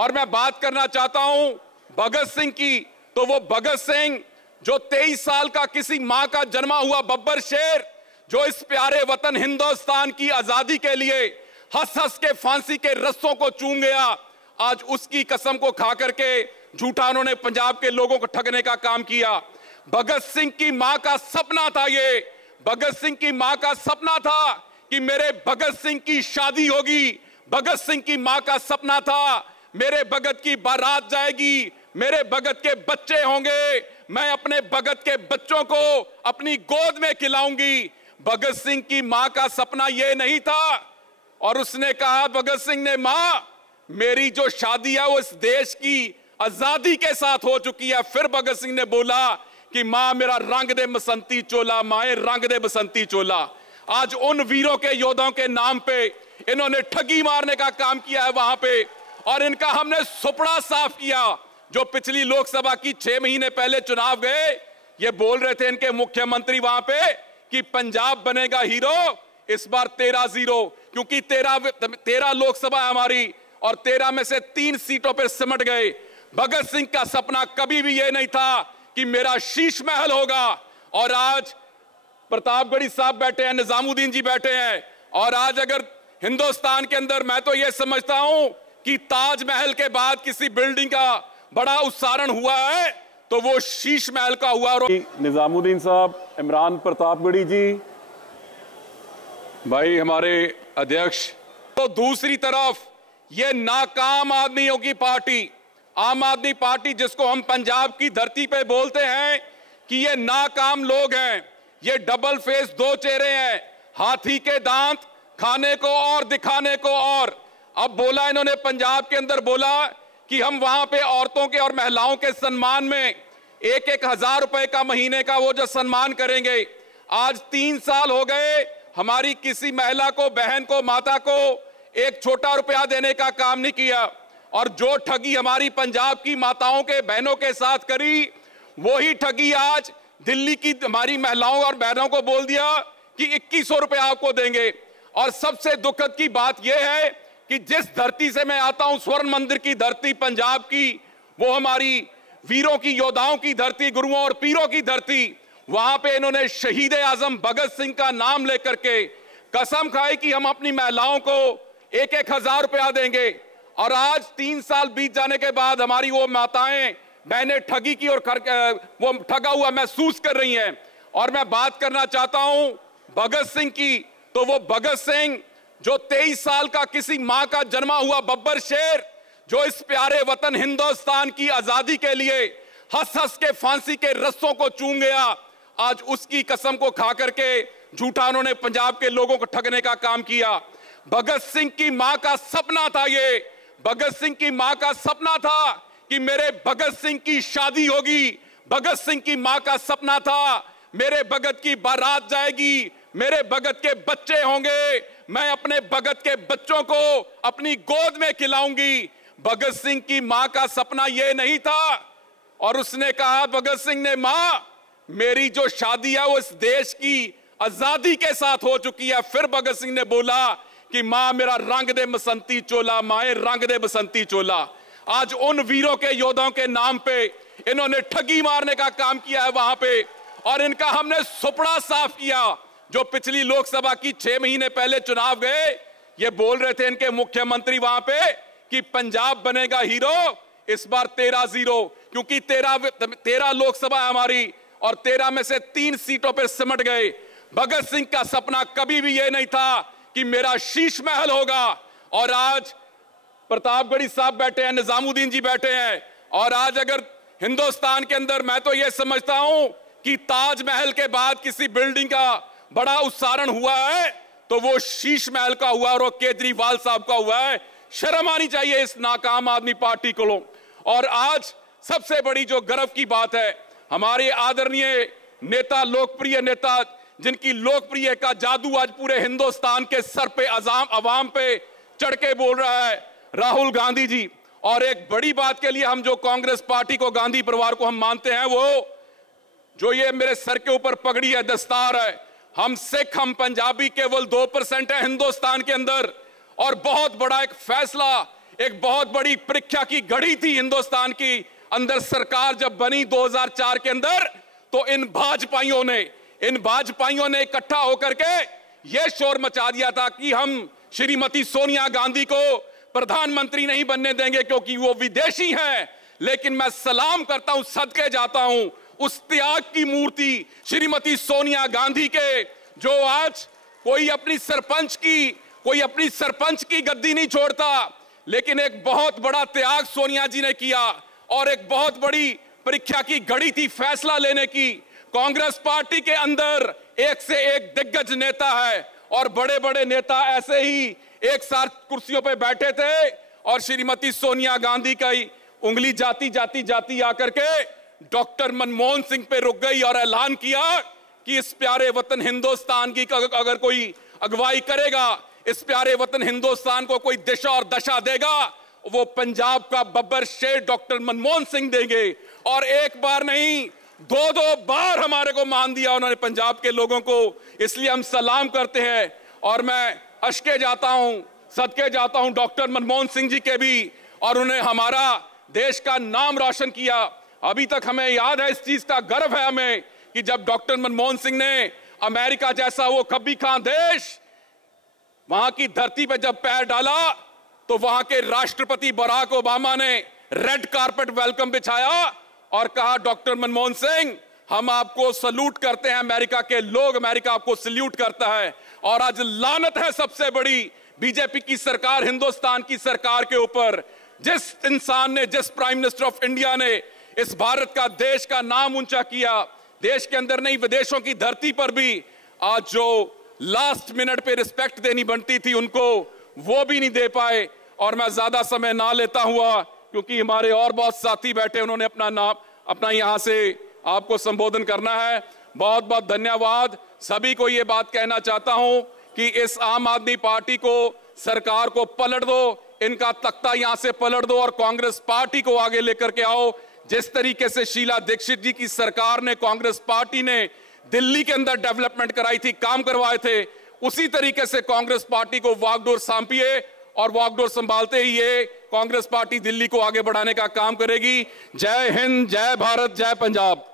और मैं बात करना चाहता हूं भगत सिंह की, तो वो भगत सिंह जो 23 साल का किसी मां का जन्मा हुआ बब्बर शेर, जो इस प्यारे वतन हिंदुस्तान की आजादी के लिए हंस हंस के फांसी के रस्सों को चूम गया, आज उसकी कसम को खा करके झूठा उन्होंने पंजाब के लोगों को ठगने का काम किया। भगत सिंह की मां का सपना था ये, भगत सिंह की मां का सपना था कि मेरे भगत सिंह की शादी होगी। भगत सिंह की मां का सपना था मेरे भगत की बारात जाएगी, मेरे भगत के बच्चे होंगे, मैं अपने भगत के बच्चों को अपनी गोद में खिलाऊंगी। भगत सिंह की मां का सपना यह नहीं था। और उसने कहा, भगत सिंह ने, मां मेरी जो शादी है वो इस देश की आजादी के साथ हो चुकी है। फिर भगत सिंह ने बोला कि मां मेरा रंग दे बसंती चोला, माए रंग दे बसंती चोला। आज उन वीरों के योद्धाओं के नाम पे इन्होंने ठगी मारने का काम किया है वहां पे, और इनका हमने सुपड़ा साफ किया। जो पिछली लोकसभा की 6 महीने पहले चुनाव गए, ये बोल रहे थे इनके मुख्यमंत्री वहां पे कि पंजाब बनेगा हीरो, इस बार 13-0, क्योंकि 13 लोकसभा हमारी और 13 में से 3 सीटों पर सिमट गए। भगत सिंह का सपना कभी भी यह नहीं था कि मेरा शीश महल होगा, और आज प्रतापगढ़ी साहब बैठे हैं, निजामुद्दीन जी बैठे हैं, और आज अगर हिंदुस्तान के अंदर मैं तो यह समझता हूं कि ताजमहल के बाद किसी बिल्डिंग का बड़ा उच्चारण हुआ है तो वो शीश महल का हुआ। निजामुद्दीन साहब, इमरान प्रतापगढ़ी जी, भाई हमारे अध्यक्ष। तो दूसरी तरफ ये नाकाम आदमियों की पार्टी, आम आदमी पार्टी, जिसको हम पंजाब की धरती पे बोलते हैं कि ये नाकाम लोग हैं, ये डबल फेस, 2 चेहरे हैं, हाथी के दांत, खाने को और दिखाने को और। अब बोला इन्होंने पंजाब के अंदर बोला कि हम वहां पे औरतों के और महिलाओं के सम्मान में 1-1 हजार रुपए का महीने का वो जो सम्मान करेंगे। आज 3 साल हो गए, हमारी किसी महिला को, बहन को, माता को एक छोटा रुपया देने का काम नहीं किया। और जो ठगी हमारी पंजाब की माताओं के, बहनों के साथ करी, वही ठगी आज दिल्ली की हमारी महिलाओं और बहनों को बोल दिया कि 2100 रुपया आपको देंगे। और सबसे दुखद की बात यह है कि जिस धरती से मैं आता हूं, स्वर्ण मंदिर की धरती पंजाब की, वो हमारी वीरों की, योद्धाओं की धरती, गुरुओं और पीरों की धरती, वहां पे इन्होंने शहीद आजम भगत सिंह का नाम लेकर के कसम खाई कि हम अपनी महिलाओं को 1-1 हजार रुपया देंगे। और आज 3 साल बीत जाने के बाद हमारी वो माताएं, बहनें ठगी की और वो ठगा हुआ महसूस कर रही हैं। और मैं बात करना चाहता हूं भगत सिंह की, तो वो भगत सिंह जो 23 साल का किसी मां का जन्मा हुआ बब्बर शेर, जो इस प्यारे वतन हिंदुस्तान की आजादी के लिए हंस हंस के फांसी के रस्सों को चूम गया, आज उसकी कसम को खा करके झूठा उन्होंने पंजाब के लोगों को ठगने का काम किया। भगत सिंह की मां का सपना था ये, भगत सिंह की मां का सपना था कि मेरे भगत सिंह की शादी होगी। भगत सिंह की मां का सपना था मेरे भगत की बारात जाएगी, मेरे भगत के बच्चे होंगे, मैं अपने भगत के बच्चों को अपनी गोद में खिलाऊंगी। भगत सिंह की मां का सपना यह नहीं था। और उसने कहा, भगत सिंह ने, मां मेरी जो शादी है वो इस देश की आजादी के साथ हो चुकी है। फिर भगत सिंह ने बोला कि मां मेरा रंग दे बसंती चोला, माए रंग दे बसंती चोला। आज उन वीरों के, योद्धाओं के नाम पे इन्होंने ठगी मारने का काम किया है वहां पे, और इनका हमने सुपड़ा साफ किया। जो पिछली लोकसभा की 6 महीने पहले चुनाव गए, ये बोल रहे थे इनके मुख्यमंत्री वहां पे कि पंजाब बनेगा हीरो, इस बार 13-0, क्योंकि 13 लोकसभा हमारी और 13 में से 3 सीटों पर सिमट गए। भगत सिंह का सपना कभी भी यह नहीं था कि मेरा शीश महल होगा। और आज प्रतापगढ़ी साहब बैठे हैं, निजामुद्दीन जी बैठे हैं, और आज अगर हिंदुस्तान के अंदर मैं तो यह समझता हूं कि ताजमहल के बाद किसी बिल्डिंग का बड़ा उच्चारण हुआ है तो वो शीश महल का हुआ और वो केजरीवाल साहब का हुआ है। शर्म आनी चाहिए इस नाकाम आदमी पार्टी को। और आज सबसे बड़ी जो गर्व की बात है, हमारे आदरणीय नेता, लोकप्रिय नेता, जिनकी लोकप्रिय का जादू आज पूरे हिंदुस्तान के सर पे, अवाम पे चढ़ के बोल रहा है, राहुल गांधी जी। और एक बड़ी बात के लिए हम जो कांग्रेस पार्टी को, गांधी परिवार को हम मानते हैं, वो जो ये मेरे सर के ऊपर पगड़ी है, दस्तार है, हम सिख, हम पंजाबी केवल 2% है हिंदुस्तान के अंदर। और बहुत बड़ा एक फैसला, एक बहुत बड़ी परीक्षा की घड़ी थी हिंदुस्तान की अंदर सरकार जब बनी 2004 के अंदर, तो इन भाजपाइयों ने इकट्ठा होकर के यह शोर मचा दिया था कि हम श्रीमती सोनिया गांधी को प्रधानमंत्री नहीं बनने देंगे क्योंकि वो विदेशी हैं। लेकिन मैं सलाम करता हूं, सदके जाता हूं उस त्याग की मूर्ति श्रीमती सोनिया गांधी के, जो आज कोई अपनी सरपंच की गद्दी नहीं छोड़ता, लेकिन एक बहुत बड़ा त्याग सोनिया जी ने किया और एक बहुत बड़ी परीक्षा की घड़ी थी फैसला लेने की। कांग्रेस पार्टी के अंदर एक से एक दिग्गज नेता है और बड़े बड़े नेता ऐसे ही एक साथ कुर्सियों पे बैठे थे और श्रीमती सोनिया गांधी का उंगली जाती आकर के डॉक्टर मनमोहन सिंह पे रुक गई और ऐलान किया कि इस प्यारे वतन हिंदुस्तान की अगर कोई अगुवाई करेगा, इस प्यारे वतन हिंदुस्तान को कोई दिशा और दशा देगा, वो पंजाब का बब्बर शेर डॉक्टर मनमोहन सिंह देंगे। और एक बार नहीं, दो बार हमारे को मान दिया उन्होंने पंजाब के लोगों को। इसलिए हम सलाम करते हैं और मैं अशके जाता हूं, सदके जाता हूं डॉक्टर मनमोहन सिंह जी के भी, और उन्हें हमारा देश का नाम रोशन किया। अभी तक हमें याद है, इस चीज का गर्व है हमें कि जब डॉक्टर मनमोहन सिंह ने अमेरिका जैसा वो कभी खां देश, वहां की धरती पे जब पैर डाला, तो वहां के राष्ट्रपति बराक ओबामा ने रेड कारपेट वेलकम बिछाया और कहा, डॉक्टर मनमोहन सिंह हम आपको सल्यूट करते हैं, अमेरिका के लोग, अमेरिका आपको सल्यूट करता है। और आज लानत है सबसे बड़ी बीजेपी की सरकार, हिंदुस्तान की सरकार के ऊपर, जिस इंसान ने, जिस प्राइम मिनिस्टर ऑफ इंडिया ने इस भारत का, देश का नाम ऊंचा किया, देश के अंदर नहीं विदेशों की धरती पर भी, आज जो लास्ट मिनट पे रिस्पेक्ट देनी बनती थी उनको, वो भी नहीं दे पाए। और मैं ज्यादा समय ना लेता हुआ, क्योंकि हमारे और बहुत साथी बैठे, उन्होंने अपना यहां से आपको संबोधन करना है। बहुत बहुत धन्यवाद। सभी को ये बात कहना चाहता हूं कि इस आम आदमी पार्टी को, सरकार को पलट दो, इनका तख्ता यहां से पलट दो और कांग्रेस पार्टी को आगे लेकर के आओ। जिस तरीके से शीला दीक्षित जी की सरकार ने, कांग्रेस पार्टी ने दिल्ली के अंदर डेवलपमेंट कराई थी, काम करवाए थे, उसी तरीके से कांग्रेस पार्टी को वागडोर सौंपिए और वागडोर संभालते ही ये कांग्रेस पार्टी दिल्ली को आगे बढ़ाने का काम करेगी। जय हिंद, जय भारत, जय पंजाब।